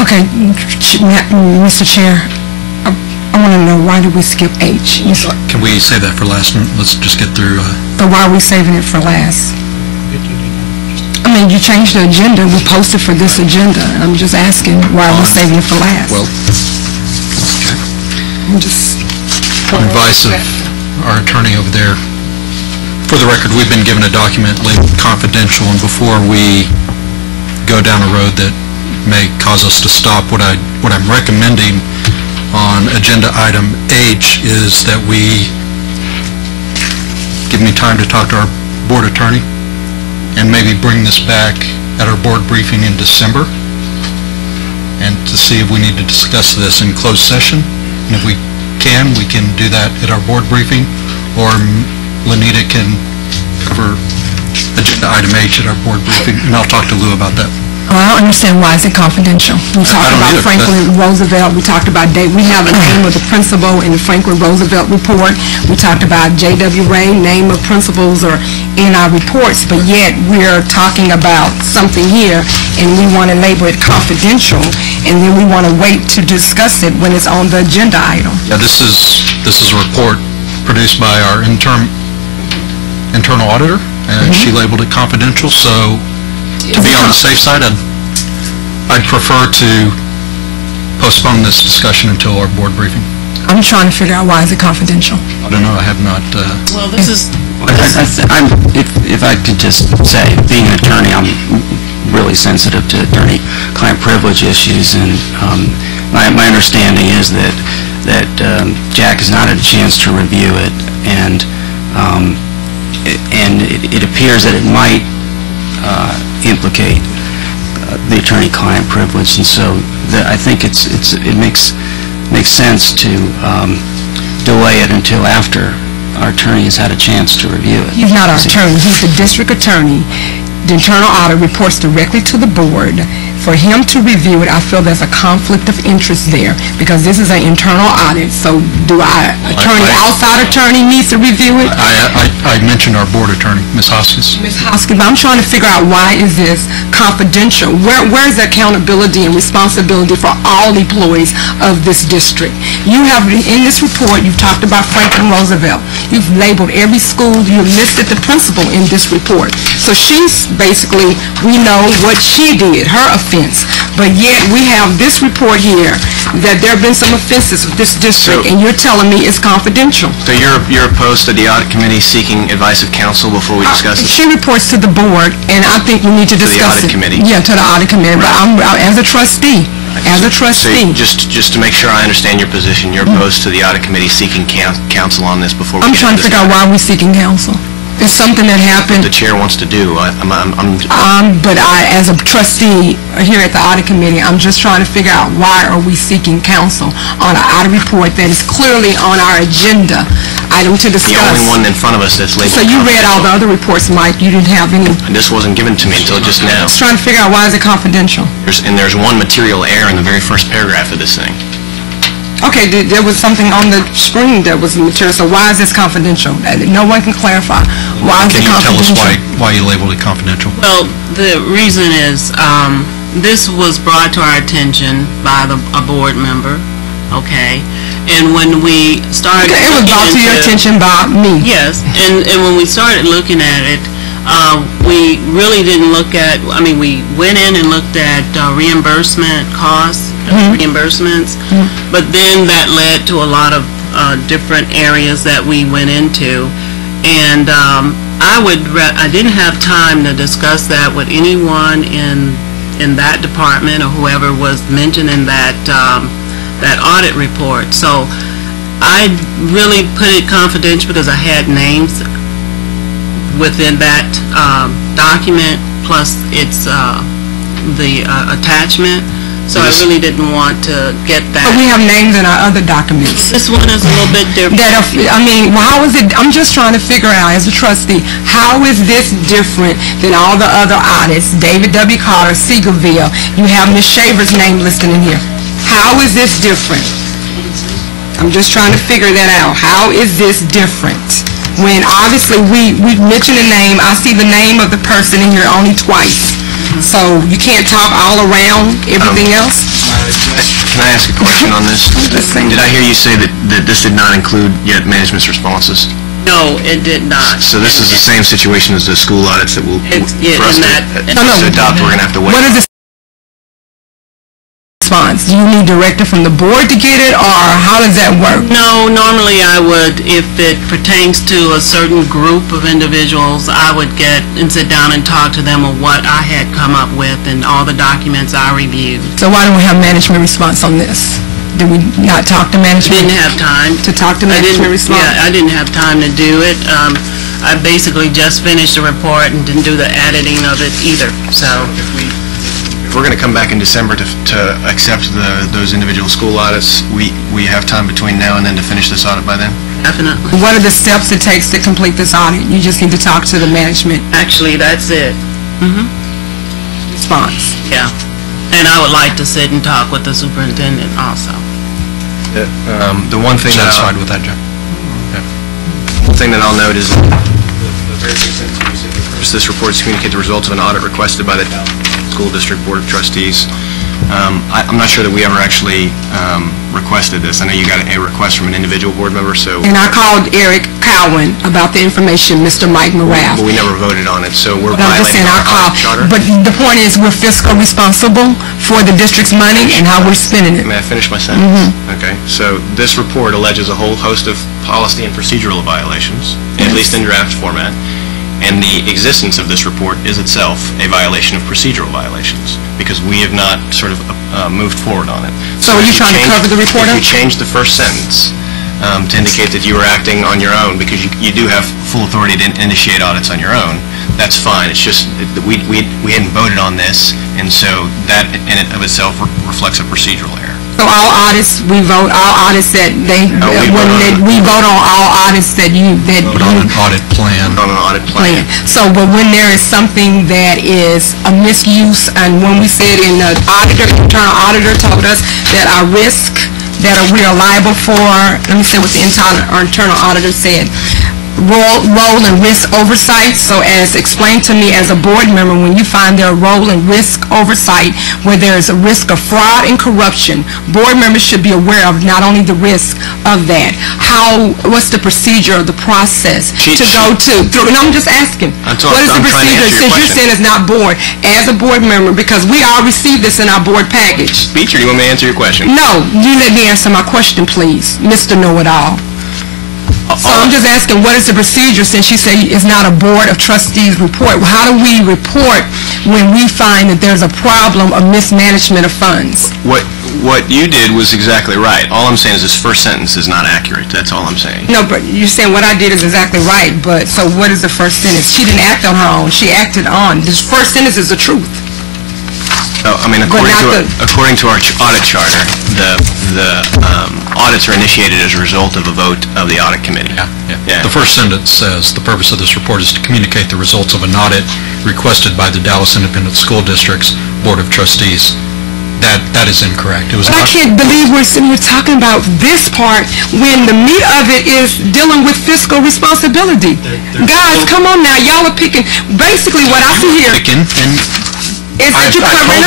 Okay, Mr. Chair, I want to know, why did we skip H? Can we save that for last? Let's just get through. But why are we saving it for last? I mean, you changed the agenda. We posted for this agenda. I'm just asking, why are we saving it for last? Well, okay. I'm just... On advice of our attorney over there, for the record, we've been given a document labeled confidential, and before we go down a road that may cause us to stop, what I'm recommending on agenda item H is that we give me time to talk to our board attorney and maybe bring this back at our board briefing in December, and to see if we need to discuss this in closed session. And if we can do that at our board briefing, or Lenita can cover agenda item H at our board briefing, and I'll talk to Lou about that. Well, I don't understand why is it confidential. We talked about Franklin Roosevelt. We talked about we have a name of the principal in the Franklin Roosevelt report. We talked about J.W. Ray, name of principals are in our reports, but yet we're talking about something here and we want to label it confidential, and then we want to wait to discuss it when it's on the agenda item. Yeah, this is a report produced by our internal auditor, and she labeled it confidential. So to be on the safe side, I'd prefer to postpone this discussion until our board briefing. I'm trying to figure out, why is it confidential? I don't know. I have not. Well, this is. If I could just say, being an attorney, I'm really sensitive to attorney-client privilege issues, and my understanding is that Jack has not had a chance to review it, and it appears that it might implicate the attorney-client privilege, and so I think it makes sense to delay it until after our attorney has had a chance to review it. He's not our attorney. He's the district attorney. The internal audit reports directly to the board. For him to review it, I feel there's a conflict of interest there, because this is an internal audit. So do outside attorney needs to review it? I mentioned our board attorney, Ms. Hoskins. Ms. Hoskins, I'm trying to figure out, why is this confidential? Where is the accountability and responsibility for all employees of this district? You have, in this report, you've talked about Franklin Roosevelt. You've labeled every school. You've listed the principal in this report. So she's basically, we know what she did, her offense. But yet we have this report here that there have been some offenses with this district, and you're telling me it's confidential. So you're opposed to the audit committee seeking advice of counsel before we discuss it? She reports to the board, and I think we need to discuss it. To the audit committee? Yeah, to the audit committee. Right. But I'm as a trustee. As a trustee. So just to make sure I understand your position, you're opposed to the audit committee seeking counsel on this before we I'm trying to figure out why we're seeking counsel. It's something that happened. The chair wants to do. But as a trustee here at the audit committee, I'm just trying to figure out, why are we seeking counsel on an audit report that is clearly on our agenda item to discuss? The only one in front of us that's labeled. So you read all the other reports, Mike. You didn't have any. And this wasn't given to me until just now. Just trying to figure out, why is it confidential? There's one material error in the very first paragraph of this thing. Okay, there was something on the screen that was material, so why is this confidential? No one can clarify. Why is it confidential? Can you tell us why you labeled it confidential? Well, the reason is this was brought to our attention by a board member, okay? And when we started... Okay, it was brought to your attention by me. Yes, and when we started looking at it, we really didn't look at, we went in and looked at reimbursement costs, reimbursements, but then that led to a lot of different areas that we went into, and I didn't have time to discuss that with anyone in that department or whoever was mentioned in that audit report. So I really put it confidential because I had names within that document, plus it's the attachment. So I really didn't want to get that. But we have names in our other documents. This one is a little bit different. How is it? I'm just trying to figure out, as a trustee, how is this different than all the other audits? David W. Carter, Seagoville. You have Ms. Shaver's name listed in here. How is this different? I'm just trying to figure that out. How is this different? When obviously we mentioned the name, I see the name of the person in here only twice. So you can't talk all around everything else? Can I ask a question on this? Did I hear you say that this did not include yet management's responses? No, it did not. So this is the same situation as the school audits that will, for us to adopt, we're going to have to wait. What is the response? Do you need directive from the board to get it, or how does that work? No, normally I would, if it pertains to a certain group of individuals, I would get and sit down and talk to them of what I had come up with and all the documents I reviewed. So why don't we have management response on this? Did we not talk to management? Didn't have time. To talk to management response? Yeah, I didn't have time to do it. I basically just finished the report and didn't do the editing of it either, so. If we're going to come back in December to accept those individual school audits, we have time between now and then to finish this audit by then? Definitely. What are the steps it takes to complete this audit? You just need to talk to the management Actually, that's it. response. Yeah. And I would like to sit and talk with the superintendent also. The one thing that Satisfied with that, John? one thing that I'll note is the very big sentence you said, the purpose of this report is to communicate the results of an audit requested by the School District Board of Trustees. I'm not sure that we ever actually requested this. I know you got a request from an individual board member, so... And I called Eric Cowan about the information, Mr. Mike Morath. But we never voted on it, so we're But I'm just violating saying, our I called. charter. But the point is, we're fiscal responsible for the district's money and how we're spending it. May I finish my sentence? Okay, so this report alleges a whole host of policy and procedural violations, at least in draft format, and the existence of this report is itself a violation of procedural violations, because we have not sort of moved forward on it. So are you trying to cover the report If up? you change the first sentence to indicate that you are acting on your own, because you do have full authority to initiate audits on your own, that's fine. It's just that we hadn't voted on this, and so that in and of itself reflects a procedural error. So all audits, we vote, all audits that they, we we vote on all audits that you, Vote on an audit plan. On an audit plan. So, but when there is something that is a misuse, and when we said in the auditor, internal auditor told us that our risk, that we are liable for, let me say what the internal auditor said, role and risk oversight. So as explained to me as a board member, when you find there a role and risk oversight where there is a risk of fraud and corruption, board members should be aware of not only the risk of that, what's the procedure or the process to go through, and I'm just asking, what is the procedure, since you're saying it's not board, as a board member, because we all received this in our board package. Speech, or do you want me to answer your question? No, you let me answer my question, please, Mr. Know-It-All. So I'm just asking, what is the procedure, since you say it's not a Board of Trustees report? How do we report when we find that there's a problem of mismanagement of funds? What you did was exactly right. All I'm saying is this first sentence is not accurate. That's all I'm saying. No, but you're saying what I did is exactly right, but so what is the first sentence? She didn't act on her own. She acted on. This first sentence is the truth. I mean, according to our audit charter, the audits are initiated as a result of a vote of the audit committee. Yeah. The first sentence says, "The purpose of this report is to communicate the results of an audit requested by the Dallas Independent School District's Board of Trustees." That is incorrect. It was But I can't believe we're talking about this part when the meat of it is dealing with fiscal responsibility. Guys, come on now. Y'all are picking. Basically, what I see here is that you're covering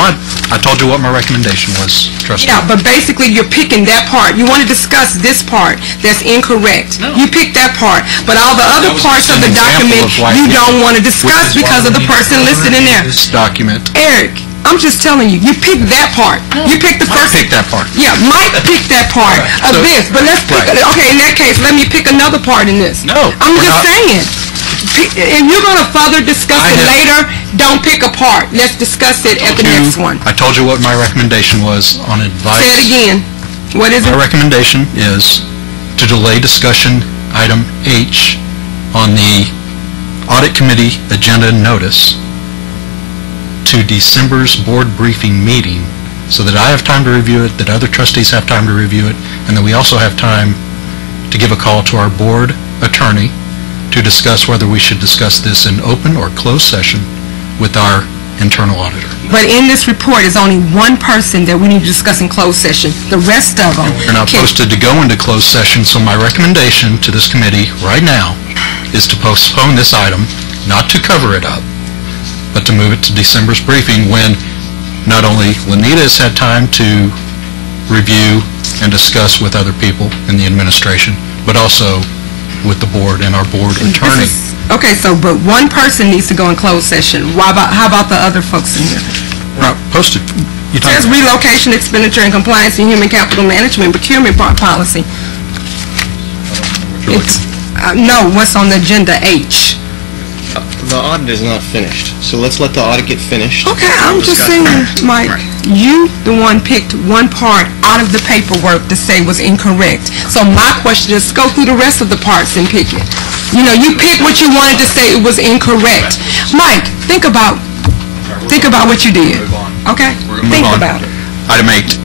up. I told you what my recommendation was, trustee. Yeah, but basically you're picking that part. You want to discuss this part that's incorrect. No. You picked that part, but all the other parts of the document you don't want to discuss because of the person listed in there. This document. Eric, I'm just telling you, you picked that part. You picked the first. Pick that part. Yeah, Mike picked that part of this, but let's pick. Okay, in that case, let me pick another part in this. No, I'm just saying. If you're going to further discuss it later, don't pick a part. Let's discuss it at the next one. I told you what my recommendation was on advice. Say it again. What is it? My recommendation is to delay discussion item H on the audit committee agenda notice to December's board briefing meeting, so that I have time to review it, that other trustees have time to review it, and that we also have time to give a call to our board attorney to discuss whether we should discuss this in open or closed session with our internal auditor. But in this report is only one person that we need to discuss in closed session. The rest of them We're not posted to go into closed session, so my recommendation to this committee right now is to postpone this item, not to cover it up, but to move it to December's briefing when not only Lenita has had time to review and discuss with other people in the administration, but also with the board and our board attorney. Okay, so, but one person needs to go in closed session. How about the other folks in here? Posted. It says relocation, expenditure, and compliance in human capital management, procurement policy. It's, no, what's on the agenda, H. The audit is not finished, so let's let the audit get finished. Okay, I'm just saying, Mike, you, the one, picked one part out of the paperwork to say was incorrect. So my question is, go through the rest of the parts and pick it. You know, you pick what you wanted to say it was incorrect. Mike, think about what you did. Okay? We're going to move Think on. about it. Item 8.